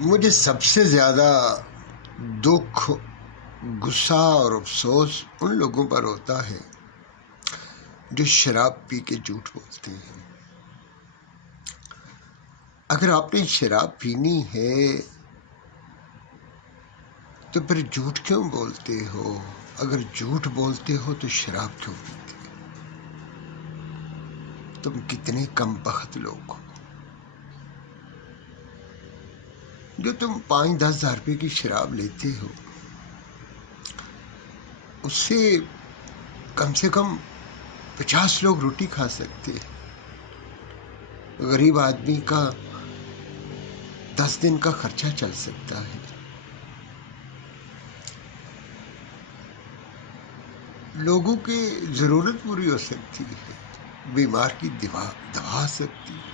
مجھے سب سے زیادہ دکھ، غصہ اور افسوس ان لوگوں پر ہوتا ہے جو شراب پی کے جھوٹ بولتے ہیں۔ اگر آپ نے شراب پینی ہے تو پھر جھوٹ کیوں بولتے ہو؟ اگر جھوٹ بولتے ہو تو شراب کیوں پیتے ہو؟ تم کتنے کم بخت لوگ ہو جو تم 5-10 ہزار روپے کی شراب لیتے ہو، اس سے کم 50 لوگ روٹی کھا سکتے ہیں۔ غریب آدمی کا 10 دن کا خرچہ چل سکتا ہے۔ لوگوں کی ضرورت پوری ہو سکتی ہے، بیمار کی دوا آ سکتی ہے۔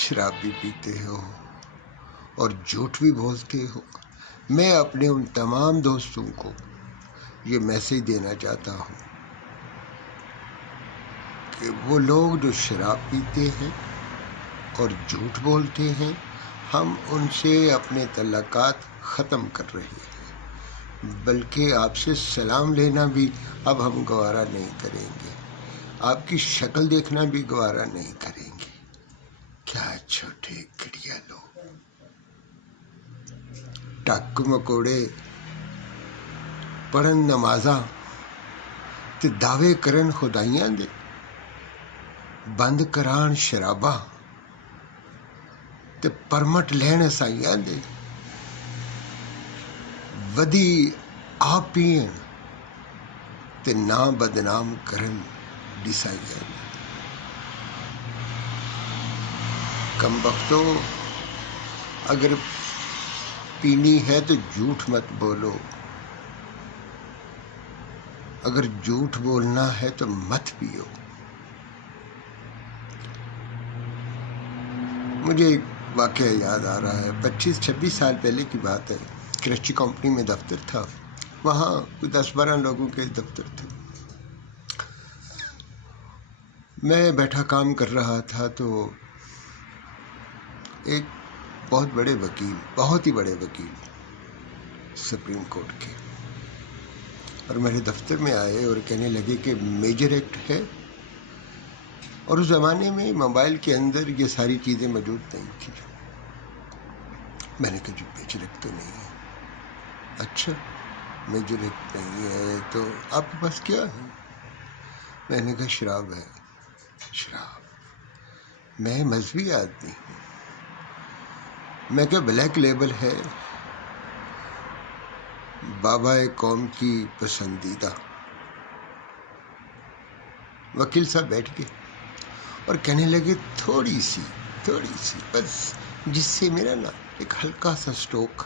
شراب بھی پیتے ہو اور جھوٹ بھی بولتے ہو۔ میں اپنے ان تمام دوستوں کو یہ میسج دینا چاہتا ہوں کہ وہ لوگ جو شراب پیتے ہیں اور جھوٹ بولتے ہیں، ہم ان سے اپنے تعلقات ختم کر رہے ہیں، بلکہ آپ سے سلام لینا بھی اب ہم گوارا نہیں کریں گے، آپ کی شکل دیکھنا بھی گوارا نہیں کریں گے۔ کیا چھوٹے گھڑیا لوگ، ٹک مکوڑے پڑھن نمازاں تے دعوے کرن خدائیاں دے، بند کران شراباں تے پرمٹ لین عیسائیاں دے، ودی آپ پین تے نا بدنام کرن ڈیسائیاں دے۔ کم بختو، اگر پینی ہے تو جھوٹ مت بولو، اگر جھوٹ بولنا ہے تو مت پیو۔ مجھے ایک واقعہ یاد آ رہا ہے، 25-26 سال پہلے کی بات ہے۔ کراچی کمپنی میں دفتر تھا، وہاں کوئی 10-12 لوگوں کے دفتر تھے۔ میں بیٹھا کام کر رہا تھا تو ایک بہت ہی بڑے وکیل سپریم کورٹ کے اور میرے دفتر میں آئے اور کہنے لگے کہ میجر ایکٹ ہے، اور اس زمانے میں موبائل کے اندر یہ ساری چیزیں موجود نہیں تھیں۔ میں نے کہا جی میجر ایکٹ تو نہیں ہے۔ اچھا میجر ایکٹ نہیں ہے تو آپ کے پاس کیا ہے؟ میں نے کہا شراب ہے۔ شراب؟ میں مذہبی آدمی ہوں۔ میں کہا بلیک لیبل ہے، بابا قوم کی پسندیدہ۔ وکیل صاحب بیٹھ گئے اور کہنے لگے تھوڑی سی بس، جس سے میرا نا ایک ہلکا سا سٹروک،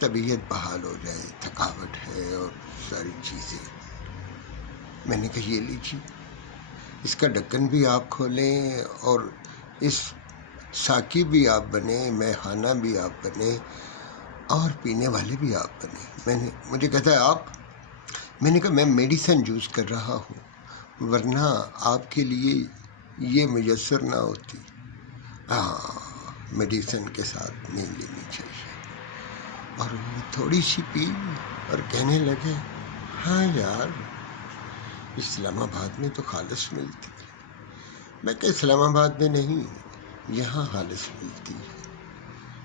طبیعت بحال ہو جائے، تھکاوٹ ہے اور ساری چیزیں۔ میں نے کہا یہ لیجیے، اس کا ڈھکن بھی آپ کھولیں اور اس ساقی بھی آپ بنے، مے خانہ بھی آپ بنے اور پینے والے بھی آپ بنے۔ مجھے کہتا ہے آپ؟ میں نے کہا میں میڈیسن یوز کر رہا ہوں، ورنہ آپ کے لیے یہ میسر نہ ہوتی۔ میڈیسن کے ساتھ نہیں لینی چاہیے۔ اور انہوں نے تھوڑی سی پی اور کہنے لگے ہاں یار، اسلام آباد میں تو خالص ملتی ہے۔ میں کہ اسلام آباد میں نہیں، یہاں خالص ملتی ہے۔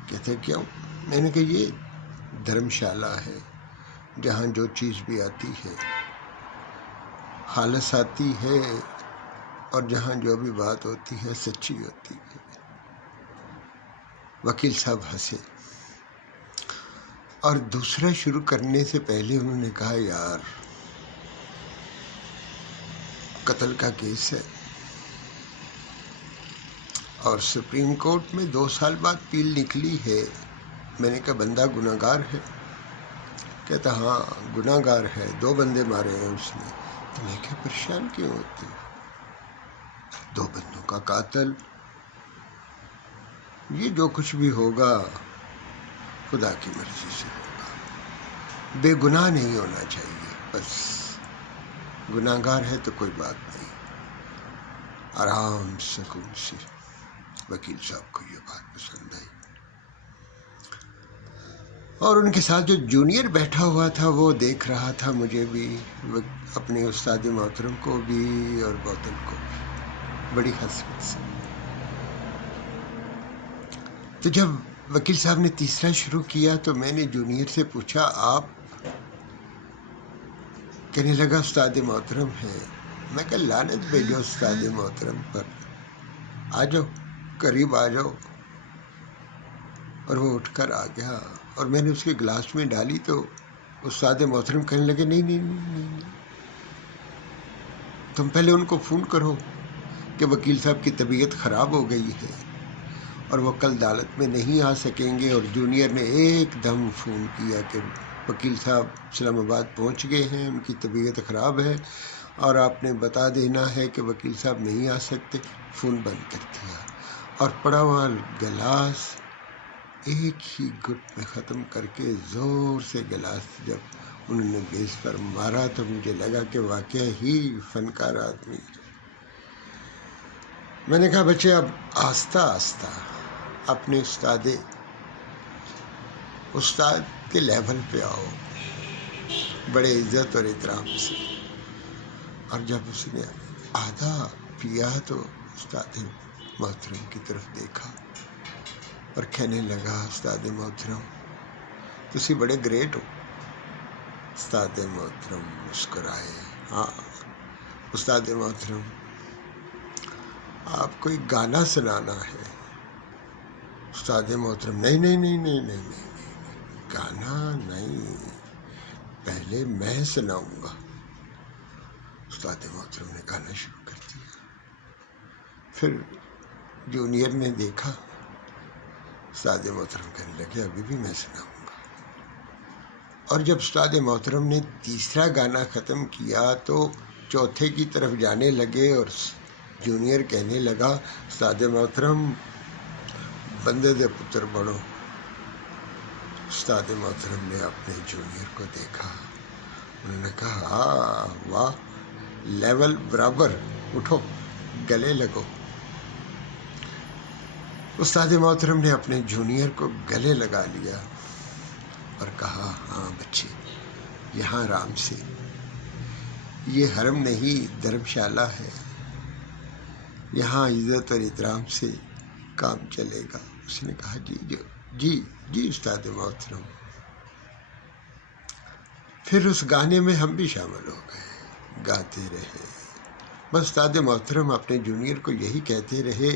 کہتے کیوں؟ میں نے کہا یہ دھرم شالہ ہے، جہاں جو چیز بھی آتی ہے خالص آتی ہے، اور جہاں جو بھی بات ہوتی ہے سچی ہوتی ہے۔ وکیل صاحب ہنسے اور دوسرا شروع کرنے سے پہلے انہوں نے کہا یار قتل کا کیس ہے اور سپریم کورٹ میں 2 سال بعد پیل نکلی ہے۔ میں نے کہا بندہ گناہگار ہے؟ کہتا ہاں گناہگار ہے، 2 بندے مارے ہیں اس نے۔ تو میں کہا پریشان کیوں ہوتے ہو؟ 2 بندوں کا قاتل، یہ جو کچھ بھی ہوگا خدا کی مرضی سے ہوگا، بے گناہ نہیں ہونا چاہیے، بس گناہگار ہے تو کوئی بات نہیں۔ آرام سکون سے۔ وکیل صاحب کو یہ بات پسند آئی۔ اور ان کے ساتھ جو جونیئر بیٹھا ہوا تھا وہ دیکھ رہا تھا مجھے بھی، اپنے استاد محترم کو بھی اور بوتل کو بھی بڑی حسرت سے۔ تو جب وکیل صاحب نے تیسرا شروع کیا تو میں نے جونیئر سے پوچھا آپ؟ کہنے لگا استاد محترم ہے۔ میں کہا لعنت بھیجو استاد محترم پر، آ جاؤ قریب آ جاؤ۔ اور وہ اٹھ کر آ گیا اور میں نے اس کے گلاس میں ڈالی تو استاد محترم کہنے لگے نہیں نہیں نہیں نہیں، تم پہلے ان کو فون کرو کہ وکیل صاحب کی طبیعت خراب ہو گئی ہے اور وہ کل عدالت میں نہیں آ سکیں گے۔ اور جونیئر نے ایک دم فون کیا کہ وکیل صاحب اسلام آباد پہنچ گئے ہیں، ان کی طبیعت خراب ہے اور آپ نے بتا دینا ہے کہ وکیل صاحب نہیں آ سکتے۔ فون بند کر دیا اور پڑا ہوا گلاس ایک ہی گھٹ میں ختم کر کے زور سے گلاس جب انہوں نے بیس پر مارا تو مجھے لگا کہ واقعہ ہی فنکار آدمی۔ میں نے کہا بچے اب آہستہ آہستہ اپنے استاد کے لیول پہ آؤ، بڑے عزت اور احترام سے۔ اور جب اس نے آدھا پیا تو استاد محترم کی طرف دیکھا اور کہنے لگا استاد محترم تسی بڑے گریٹ ہو۔ استاد محترم مسکرائے، ہاں استاد محترم آپ کو ایک گانا سنانا ہے۔ استاد محترم نہیں نہیں نہیں نہیں نہیں نہیں، گانا نہیں، پہلے میں سناؤں گا۔ استاد محترم نے گانا شروع کر دیا۔ پھر جونیئر نے دیکھا، استاد محترم کہنے لگے ابھی بھی میں سناؤں گا۔ اور جب استاد محترم نے تیسرا گانا ختم کیا تو چوتھے کی طرف جانے لگے اور جونیئر کہنے لگا استاد محترم بندے دے پتر بڑھو۔ استاد محترم نے اپنے جونیئر کو دیکھا، انہوں نے کہا ہاں واہ، لیول برابر، اٹھو گلے لگو۔ استاد محترم نے اپنے جونیئر کو گلے لگا لیا اور کہا ہاں بچے یہاں آرام سے، یہ حرم نہیں دھرم شالہ ہے، یہاں عزت اور احترام سے کام چلے گا۔ اس نے کہا جی استاد محترم۔ پھر اس گانے میں ہم بھی شامل ہو گئے، گاتے رہے۔ بس استاد محترم اپنے جونیئر کو یہی کہتے رہے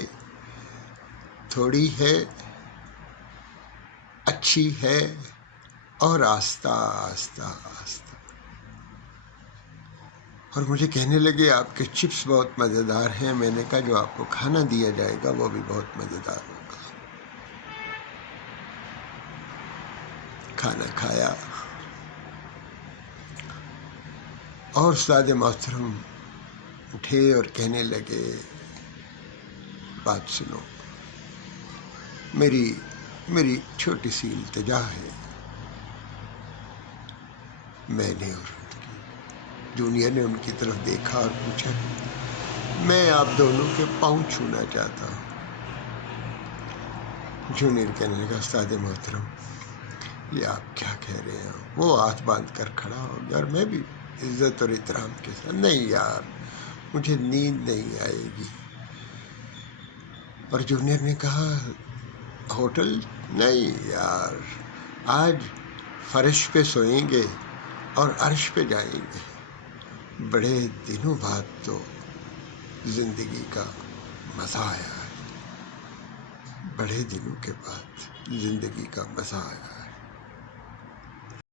تھوڑی ہے، اچھی ہے اور آہستہ آہستہ آہستہ۔ اور مجھے کہنے لگے آپ کے چپس بہت مزیدار ہیں۔ میں نے کہا جو آپ کو کھانا دیا جائے گا وہ بھی بہت مزیدار ہوگا۔ کھانا کھایا اور استاد محترم اٹھے اور کہنے لگے بات سنو، میری چھوٹی سی التجا ہے۔ میں نے اور جونیئر نے ان کی طرف دیکھا اور پوچھا میں آپ دونوں کے پاؤں چھونا چاہتا ہوں۔ جونیئر کہنے لگا استاد محترم یہ آپ کیا کہہ رہے ہیں؟ وہ ہاتھ باندھ کر کھڑا ہو گیا اور میں بھی عزت اور احترام کے ساتھ نہیں یار مجھے نیند نہیں آئے گی۔ اور جونیئر نے کہا ہوٹل نہیں یار، آج فرش پہ سوئیں گے اور عرش پہ جائیں گے۔ بڑے دنوں بعد تو زندگی کا مزہ آیا ہے، بڑے دنوں کے بعد زندگی کا مزہ آیا ہے۔